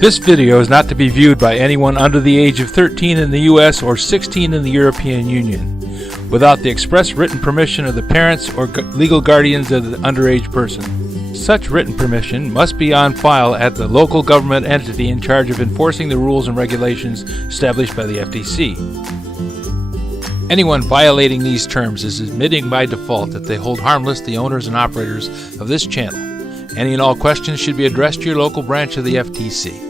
This video is not to be viewed by anyone under the age of 13 in the U.S. or 16 in the European Union, without the express written permission of the parents or legal guardians of the underage person. Such written permission must be on file at the local government entity in charge of enforcing the rules and regulations established by the FTC. Anyone violating these terms is admitting by default that they hold harmless the owners and operators of this channel. Any and all questions should be addressed to your local branch of the FTC.